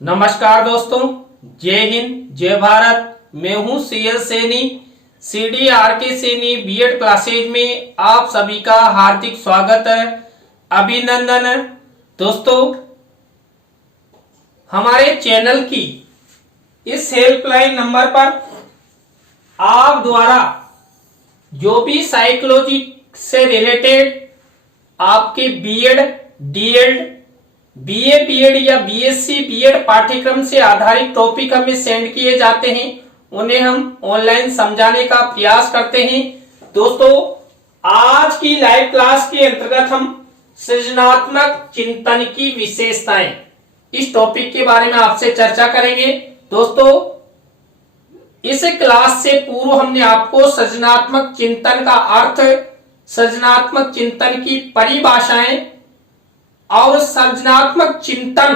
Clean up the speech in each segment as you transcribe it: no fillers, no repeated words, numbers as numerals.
नमस्कार दोस्तों, जय हिंद जय भारत। मैं हूं C L Saini, CDRK Saini B Ed classes में आप सभी का हार्दिक स्वागत है, अभिनंदन है। दोस्तों, हमारे चैनल की इस हेल्पलाइन नंबर पर आप द्वारा जो भी साइकोलॉजी से रिलेटेड आपके बीएड, डीएड, बीए बीएड या बीएससी बीएड पाठ्यक्रम से आधारित टॉपिक हमें सेंड किए जाते हैं, उन्हें हम ऑनलाइन समझाने का प्रयास करते हैं। दोस्तों, आज की लाइव क्लास के अंतर्गत हम सृजनात्मक चिंतन की विशेषताएं इस टॉपिक के बारे में आपसे चर्चा करेंगे। दोस्तों, इस क्लास से पूर्व हमने आपको सृजनात्मक चिंतन का अर्थ, सृजनात्मक चिंतन की परिभाषाएं और सृजनात्मक चिंतन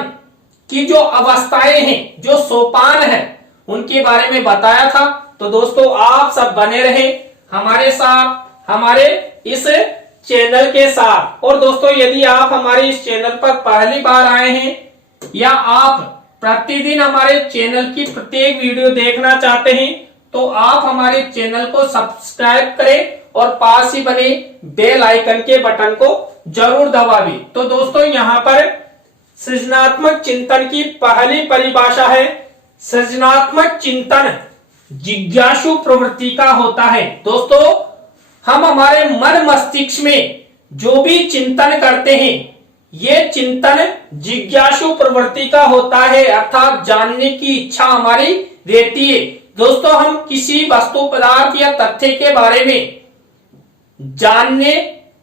की जो अवस्थाएं हैं, जो सोपान है, उनके बारे में बताया था। तो दोस्तों, आप सब बने रहे हमारे साथ, हमारे इस चैनल के साथ। और दोस्तों, यदि आप हमारे इस चैनल पर पहली बार आए हैं या आप प्रतिदिन हमारे चैनल की प्रत्येक वीडियो देखना चाहते हैं, तो आप हमारे चैनल को सब्सक्राइब करें और पास ही बने बेल आइकन के बटन को जरूर दबाएं। तो दोस्तों, यहाँ पर सृजनात्मक चिंतन की पहली परिभाषा है, सृजनात्मक चिंतन जिज्ञासु प्रवृत्ति का होता है। दोस्तों, हम हमारे मन मस्तिष्क में जो भी चिंतन करते हैं, ये चिंतन जिज्ञासु प्रवृत्ति का होता है, अर्थात जानने की इच्छा हमारी रहती है। दोस्तों, हम किसी वस्तु, पदार्थ या तथ्य के बारे में जानने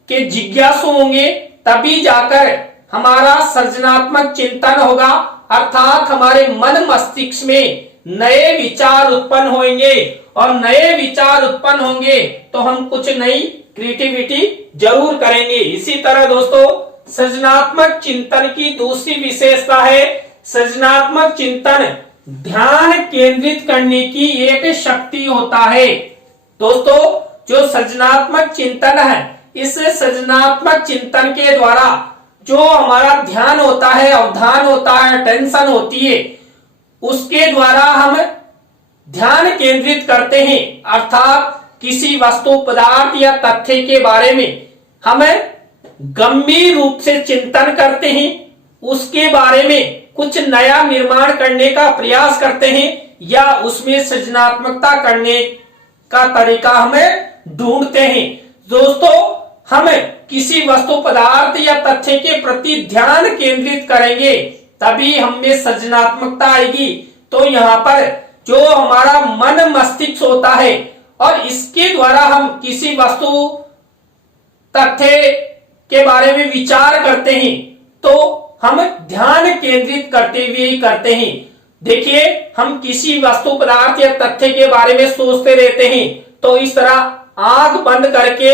के जिज्ञासु होंगे, तभी जाकर हमारा सृजनात्मक चिंतन होगा, अर्थात हमारे मन मस्तिष्क में नए विचार उत्पन्न होंगे, और नए विचार उत्पन्न होंगे तो हम कुछ नई क्रिएटिविटी जरूर करेंगे। इसी तरह दोस्तों, सृजनात्मक चिंतन की दूसरी विशेषता है, सृजनात्मक चिंतन ध्यान केंद्रित करने की एक शक्ति होता है। दोस्तों, जो सृजनात्मक चिंतन है, इस सृजनात्मक चिंतन के द्वारा जो हमारा ध्यान होता है, अवधान होता है, टेंशन होती है, उसके द्वारा हम ध्यान केंद्रित करते हैं, अर्थात किसी वस्तु, पदार्थ या तथ्य के बारे में हम गंभीर रूप से चिंतन करते हैं, उसके बारे में कुछ नया निर्माण करने का प्रयास करते हैं, या उसमें सृजनात्मकता करने का तरीका हमें ढूंढते हैं। दोस्तों, हम किसी वस्तु, पदार्थ या तथ्य के प्रति ध्यान केंद्रित करेंगे, तभी हमें सृजनात्मकता आएगी। तो यहाँ पर जो हमारा मन मस्तिष्क होता है, और इसके द्वारा हम किसी वस्तु, तथ्य के बारे में विचार करते हैं, तो हम ध्यान केंद्रित करते हुए ही करते हैं। देखिए, हम किसी वस्तु, पदार्थ या तथ्य के बारे में सोचते रहते हैं, तो इस तरह आंख बंद करके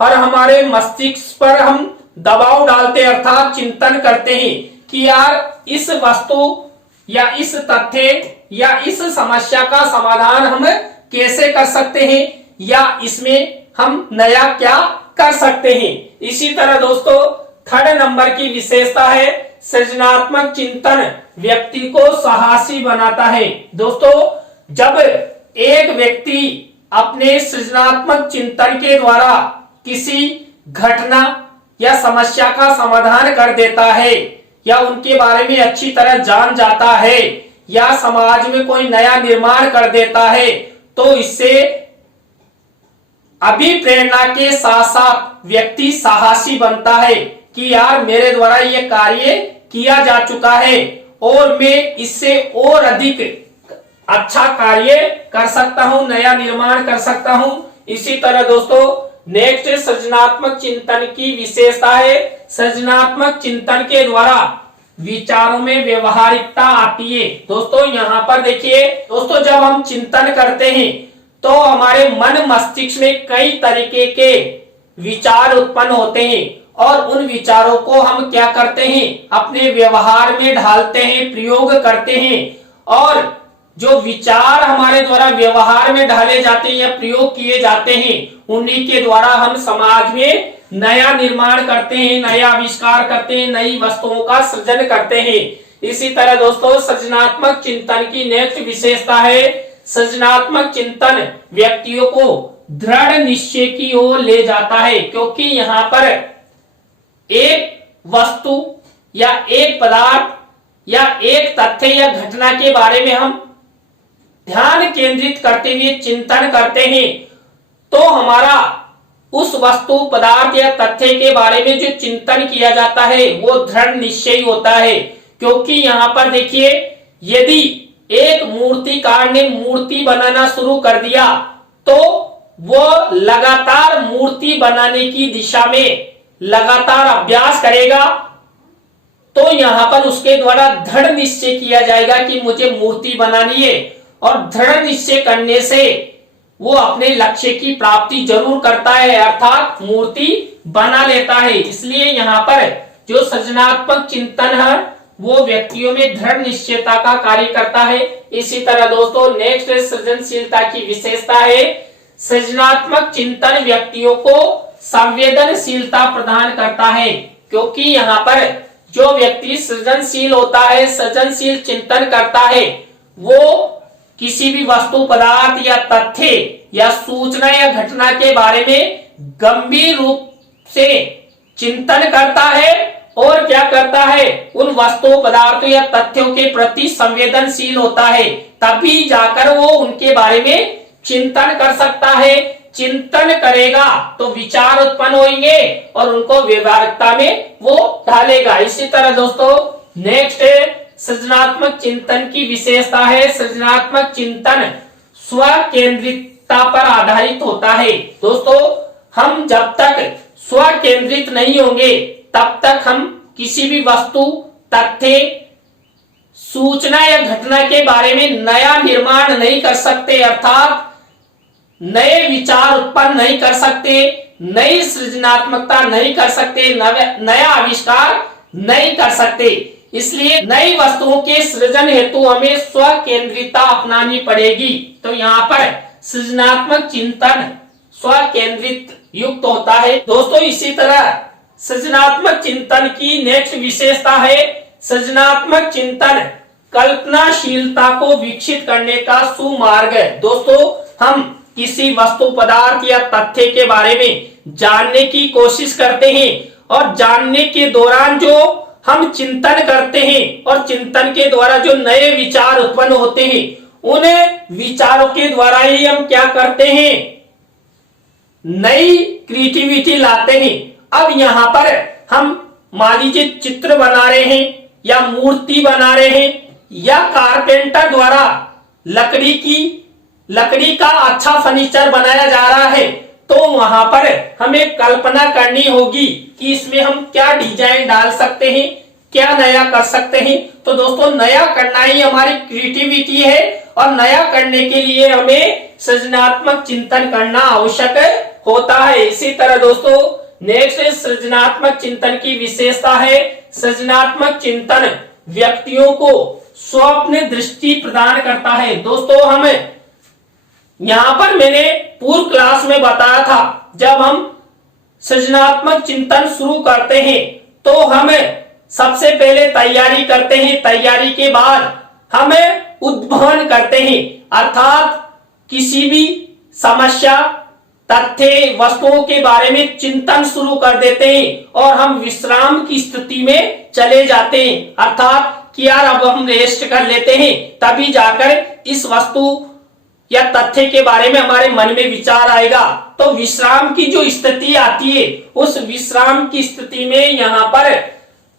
और हमारे मस्तिष्क पर हम दबाव डालते, अर्थात चिंतन करते हैं कि यार इस वस्तु या इस तथ्य या इस समस्या का समाधान हम कैसे कर सकते हैं, या इसमें हम नया क्या कर सकते हैं। इसी तरह दोस्तों, थर्ड नंबर की विशेषता है, सृजनात्मक चिंतन व्यक्ति को साहसी बनाता है। दोस्तों, जब एक व्यक्ति अपने सृजनात्मक चिंतन के द्वारा किसी घटना या समस्या का समाधान कर देता है, या उनके बारे में अच्छी तरह जान जाता है, या समाज में कोई नया निर्माण कर देता है, तो इससे अभिप्रेरणा के साथ साथ व्यक्ति साहसी बनता है कि यार मेरे द्वारा यह कार्य किया जा चुका है और मैं इससे और अधिक अच्छा कार्य कर सकता हूं, नया निर्माण कर सकता हूं। इसी तरह दोस्तों, नेक्स्ट सृजनात्मक चिंतन की विशेषता है, सृजनात्मक चिंतन के द्वारा विचारों में व्यवहारिकता आती है। दोस्तों, यहाँ पर देखिए दोस्तों, जब हम चिंतन करते हैं तो हमारे मन मस्तिष्क में कई तरीके के विचार उत्पन्न होते हैं, और उन विचारों को हम क्या करते हैं, अपने व्यवहार में ढालते हैं, प्रयोग करते हैं। और जो विचार हमारे द्वारा व्यवहार में ढाले जाते हैं या प्रयोग किए जाते हैं, उन्हीं के द्वारा हम समाज में नया निर्माण करते हैं, नया आविष्कार करते हैं, नई वस्तुओं का सृजन करते हैं। इसी तरह दोस्तों सृजनात्मक चिंतन की नेक्स्ट विशेषता है, सृजनात्मक चिंतन व्यक्तियों को दृढ़ निश्चय की ओर ले जाता है, क्योंकि यहाँ पर एक वस्तु या एक पदार्थ या एक तथ्य या घटना के बारे में हम ध्यान केंद्रित करते हुए चिंतन करते हैं, तो हमारा उस वस्तु पदार्थ या तथ्य के बारे में जो चिंतन किया जाता है वो दृढ़ निश्चयी होता है। क्योंकि यहाँ पर देखिए, यदि एक मूर्तिकार ने मूर्ति बनाना शुरू कर दिया तो वो लगातार मूर्ति बनाने की दिशा में लगातार अभ्यास करेगा, तो यहां पर उसके द्वारा दृढ़ निश्चय किया जाएगा कि मुझे मूर्ति बनानी है, और दृढ़ निश्चय करने से वो अपने लक्ष्य की प्राप्ति जरूर करता है, अर्थात मूर्ति बना लेता है। इसलिए यहाँ पर जो सृजनात्मक चिंतन है वो व्यक्तियों में दृढ़ निश्चयता का कार्य करता है। इसी तरह दोस्तों नेक्स्ट सृजनशीलता की विशेषता है, सृजनात्मक चिंतन व्यक्तियों को संवेदनशीलता प्रदान करता है। क्योंकि यहाँ पर जो व्यक्ति सृजनशील होता है, सृजनशील चिंतन करता है, वो किसी भी वस्तु पदार्थ या तथ्य या सूचना या घटना के बारे में गंभीर रूप से चिंतन करता है और क्या करता है, उन वस्तु पदार्थों या तथ्यों के प्रति संवेदनशील होता है, तभी जाकर वो उनके बारे में चिंतन कर सकता है। चिंतन करेगा तो विचार उत्पन्न होंगे और उनको व्यवहारिकता में वो ढालेगा। इसी तरह दोस्तों नेक्स्ट है सृजनात्मक चिंतन की विशेषता है, सृजनात्मक चिंतन स्व केंद्रितता पर आधारित होता है। दोस्तों हम जब तक स्व केंद्रित नहीं होंगे तब तक हम किसी भी वस्तु तथ्य सूचना या घटना के बारे में नया निर्माण नहीं कर सकते, अर्थात नए विचार उत्पन्न नहीं कर सकते, नई सृजनात्मकता नहीं कर सकते, नया आविष्कार नहीं कर सकते। इसलिए नई वस्तुओं के सृजन हेतु हमें स्व केंद्रितता अपनानी पड़ेगी। तो यहाँ पर सृजनात्मक चिंतन स्व केंद्रित युक्त होता है। दोस्तों इसी तरह सृजनात्मक चिंतन की नेक्स्ट विशेषता है, सृजनात्मक चिंतन कल्पनाशीलता को विकसित करने का सुमार्ग है। दोस्तों हम किसी वस्तु पदार्थ या तथ्य के बारे में जानने की कोशिश करते हैं और जानने के दौरान जो हम चिंतन करते हैं और चिंतन के द्वारा जो नए विचार उत्पन्न होते हैं, उन विचारों के द्वारा ही हम क्या करते हैं, नई क्रिएटिविटी लाते हैं। अब यहाँ पर हम मान लीजिए चित्र बना रहे हैं या मूर्ति बना रहे हैं या कारपेंटर द्वारा लकड़ी का अच्छा फर्नीचर बनाया जा रहा है, तो वहां पर हमें कल्पना करनी होगी कि इसमें हम क्या डिजाइन डाल सकते हैं, क्या नया कर सकते हैं। तो दोस्तों नया करना ही हमारी क्रिएटिविटी है और नया करने के लिए हमें सृजनात्मक चिंतन करना आवश्यक होता है। इसी तरह दोस्तों नेक्स्ट सृजनात्मक चिंतन की विशेषता है, सृजनात्मक चिंतन व्यक्तियों को स्वप्न दृष्टि प्रदान करता है। दोस्तों हम यहाँ पर मैंने पूर्व क्लास में बताया था, जब हम सृजनात्मक चिंतन शुरू करते हैं तो हम सबसे पहले तैयारी करते हैं, तैयारी के बाद हम उद्भवन करते हैं, अर्थात किसी भी समस्या तथ्य वस्तुओं के बारे में चिंतन शुरू कर देते हैं और हम विश्राम की स्थिति में चले जाते हैं, अर्थात कि यार अब हम रेस्ट कर लेते हैं, तभी जाकर इस वस्तु या तथ्य के बारे में हमारे मन में विचार आएगा। तो विश्राम की जो स्थिति आती है, उस विश्राम की स्थिति में यहाँ पर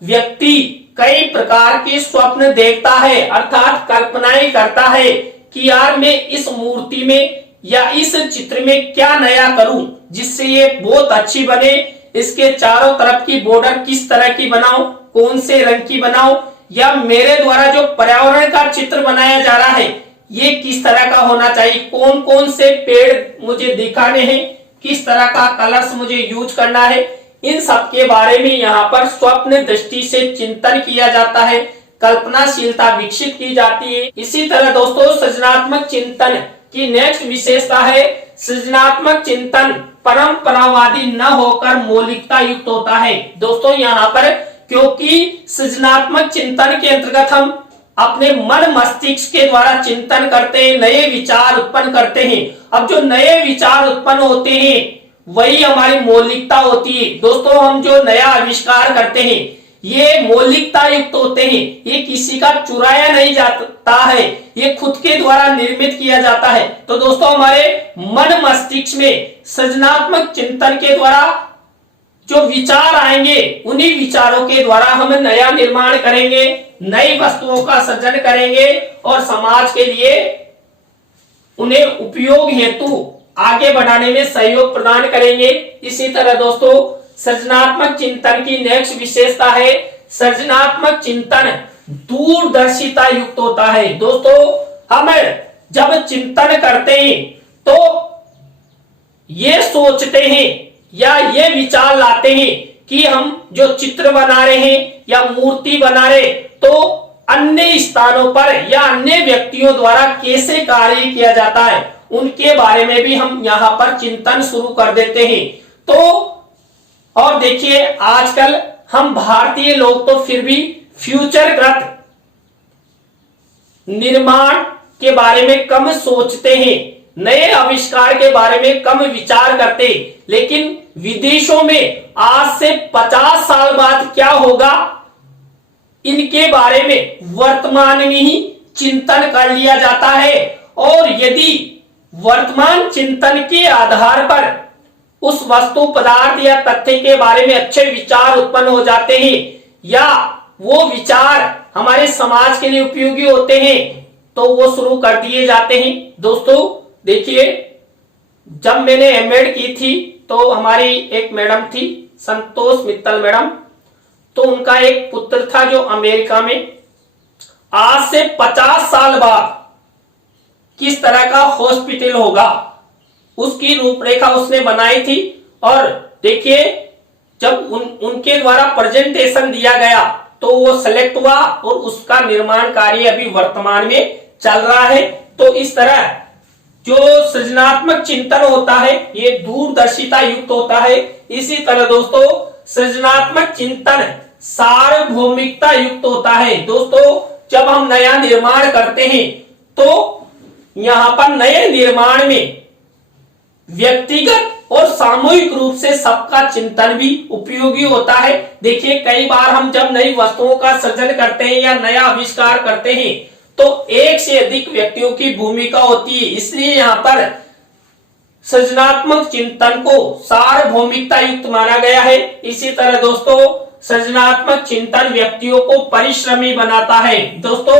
व्यक्ति कई प्रकार के स्वप्न देखता है, अर्थात कल्पनाएं करता है कि यार मैं इस मूर्ति में या इस चित्र में क्या नया करूं जिससे ये बहुत अच्छी बने, इसके चारों तरफ की बॉर्डर किस तरह की बनाऊं, कौन से रंग की बनाऊं, या मेरे द्वारा जो पर्यावरण का चित्र बनाया जा रहा है ये किस तरह का होना चाहिए, कौन कौन से पेड़ मुझे दिखाने हैं, किस तरह का कलर्स मुझे यूज करना है, इन सब के बारे में यहाँ पर स्वप्न दृष्टि से चिंतन किया जाता है, कल्पनाशीलता विकसित की जाती है। इसी तरह दोस्तों सृजनात्मक चिंतन की नेक्स्ट विशेषता है, सृजनात्मक चिंतन परंपरावादी न होकर मौलिकता युक्त होता है। दोस्तों यहाँ पर क्योंकि सृजनात्मक चिंतन के अंतर्गत हम अपने मन मस्तिष्क के द्वारा चिंतन करते हैं, नए विचार उत्पन्न करते हैं। अब जो नए विचार उत्पन्न होते हैं वही हमारी मौलिकता होती है। दोस्तों, हम जो नया आविष्कार करते हैं ये मौलिकता युक्त होते हैं, ये किसी का चुराया नहीं जाता है, ये खुद के द्वारा निर्मित किया जाता है। तो दोस्तों, हमारे मन मस्तिष्क में सृजनात्मक चिंतन के द्वारा जो विचार आएंगे उन्हीं विचारों के द्वारा हम नया निर्माण करेंगे, नई वस्तुओं का सृजन करेंगे और समाज के लिए उन्हें उपयोग हेतु आगे बढ़ाने में सहयोग प्रदान करेंगे। इसी तरह दोस्तों, सृजनात्मक चिंतन की नेक्स्ट विशेषता है सृजनात्मक चिंतन दूरदर्शिता युक्त होता है। दोस्तों, हम जब चिंतन करते हैं तो ये सोचते हैं या ये विचार लाते हैं कि हम जो चित्र बना रहे हैं या मूर्ति बना रहे तो अन्य स्थानों पर या अन्य व्यक्तियों द्वारा कैसे कार्य किया जाता है उनके बारे में भी हम यहां पर चिंतन शुरू कर देते हैं। तो और देखिए, आजकल हम भारतीय लोग तो फिर भी फ्यूचरग्रस्त निर्माण के बारे में कम सोचते हैं, नए आविष्कार के बारे में कम विचार करते, लेकिन विदेशों में आज से 50 साल बाद क्या होगा इनके बारे में वर्तमान में ही चिंतन कर लिया जाता है। और यदि वर्तमान चिंतन के आधार पर उस वस्तु पदार्थ या तथ्य के बारे में अच्छे विचार उत्पन्न हो जाते हैं या वो विचार हमारे समाज के लिए उपयोगी होते हैं तो वो शुरू कर दिए जाते हैं। दोस्तों देखिए, जब मैंने एमएड की थी तो हमारी एक मैडम थी संतोष मित्तल मैडम, तो उनका एक पुत्र था जो अमेरिका में आज से 50 साल बाद किस तरह का हॉस्पिटल होगा उसकी रूपरेखा उसने बनाई थी। और देखिए, जब उनके द्वारा प्रेजेंटेशन दिया गया तो वो सिलेक्ट हुआ और उसका निर्माण कार्य अभी वर्तमान में चल रहा है। तो इस तरह जो सृजनात्मक चिंतन होता है ये दूरदर्शिता युक्त होता है। इसी तरह दोस्तों, सृजनात्मक चिंतन सार्वभौमिकता युक्त होता है। दोस्तों, जब हम नया निर्माण करते हैं तो यहां पर नए निर्माण में व्यक्तिगत और सामूहिक रूप से सबका चिंतन भी उपयोगी होता है। देखिए, कई बार हम जब नई वस्तुओं का सृजन करते हैं या नया आविष्कार करते हैं तो एक से अधिक व्यक्तियों की भूमिका होती है, इसलिए यहां पर सृजनात्मक चिंतन को सार्वभौमिकता युक्त माना गया है। इसी तरह दोस्तों, सृजनात्मक चिंतन व्यक्तियों को परिश्रमी बनाता है। दोस्तों,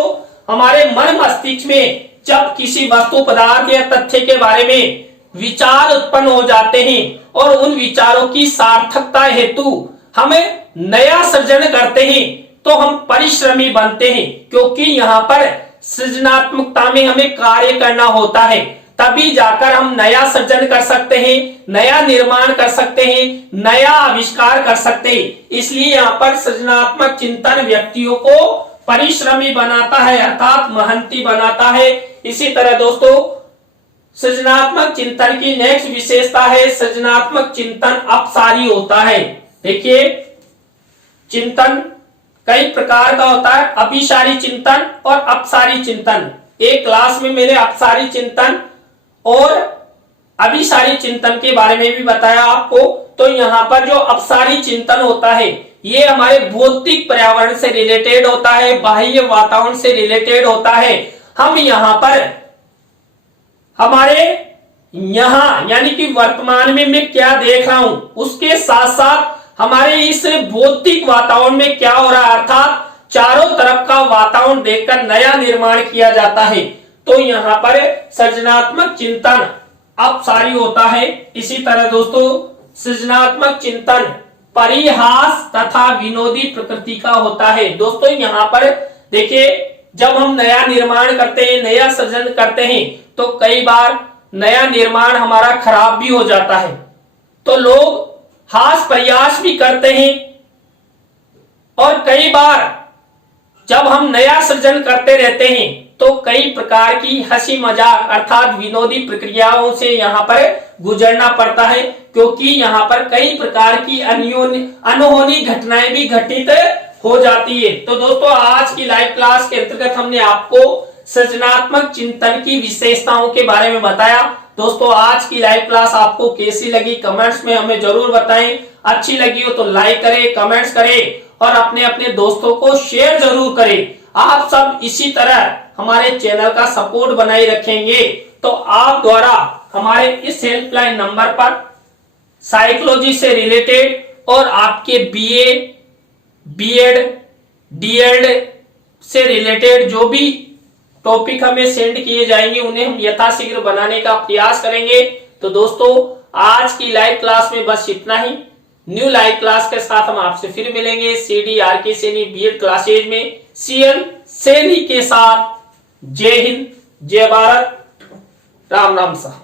हमारे मन मस्तिष्क में जब किसी वस्तु पदार्थ या तथ्य के बारे में विचार उत्पन्न हो जाते हैं और उन विचारों की सार्थकता हेतु हमें नया सृजन करते हैं तो हम परिश्रमी बनते हैं, क्योंकि यहाँ पर सृजनात्मकता में हमें कार्य करना होता है, तभी जाकर हम नया सृजन कर सकते हैं, नया निर्माण कर सकते हैं, नया आविष्कार कर सकते हैं। इसलिए यहाँ पर सृजनात्मक चिंतन व्यक्तियों को परिश्रमी बनाता है अर्थात मेहनती बनाता है। इसी तरह दोस्तों, सृजनात्मक चिंतन की नेक्स्ट विशेषता है सृजनात्मक चिंतन अपसारी होता है। देखिए, चिंतन कई प्रकार का होता है, अभिसारी चिंतन और अपसारी चिंतन। एक क्लास में मैंने अपसारी चिंतन और अभिसारी चिंतन के बारे में भी बताया आपको। तो यहाँ पर जो अपसारी चिंतन होता है ये हमारे भौतिक पर्यावरण से रिलेटेड होता है, बाह्य वातावरण से रिलेटेड होता है। हम यहाँ पर हमारे यहाँ यानी कि वर्तमान में मैं क्या देख रहा हूं उसके साथ साथ हमारे इस भौतिक वातावरण में क्या हो रहा है अर्थात चारों तरफ का वातावरण देखकर नया निर्माण किया जाता है। तो यहाँ पर सृजनात्मक चिंतन अपसारी होता है। इसी तरह दोस्तों, सृजनात्मक चिंतन परिहास तथा विनोदी प्रकृति का होता है। दोस्तों, यहाँ पर देखिए, जब हम नया निर्माण करते हैं, नया सृजन करते हैं तो कई बार नया निर्माण हमारा खराब भी हो जाता है, तो लोग हास प्रयास भी करते हैं। और कई बार जब हम नया सृजन करते रहते हैं तो कई प्रकार की हंसी मजाक अर्थात विनोदी प्रक्रियाओं से यहाँ पर गुजरना पड़ता है, क्योंकि यहाँ पर कई प्रकार की अनहोनी घटनाएं भी घटित हो जाती है। तो दोस्तों आज की लाइव क्लास के अंतर्गत हमने आपको सृजनात्मक चिंतन की विशेषताओं के बारे में बताया। दोस्तों आज की लाइव क्लास आपको कैसी लगी कमेंट्स में हमें जरूर बताएं। अच्छी लगी हो तो लाइक करें, कमेंट्स करें और अपने अपने दोस्तों को शेयर जरूर करें। आप सब इसी तरह हमारे चैनल का सपोर्ट बनाए रखेंगे तो आप द्वारा हमारे इस हेल्पलाइन नंबर पर साइकोलॉजी से रिलेटेड और आपके बीए, बीएड, डीएड से रिलेटेड जो भी टॉपिक हमें सेंड किए जाएंगे उन्हें हम यथाशीघ्र बनाने का प्रयास करेंगे। तो दोस्तों आज की लाइव क्लास में बस इतना ही। न्यू लाइव क्लास के साथ हम आपसे फिर मिलेंगे CDRK सैनी बीएड क्लासेज में CN सैनी के साथ। जय हिंद, जय भारत, राम राम सा।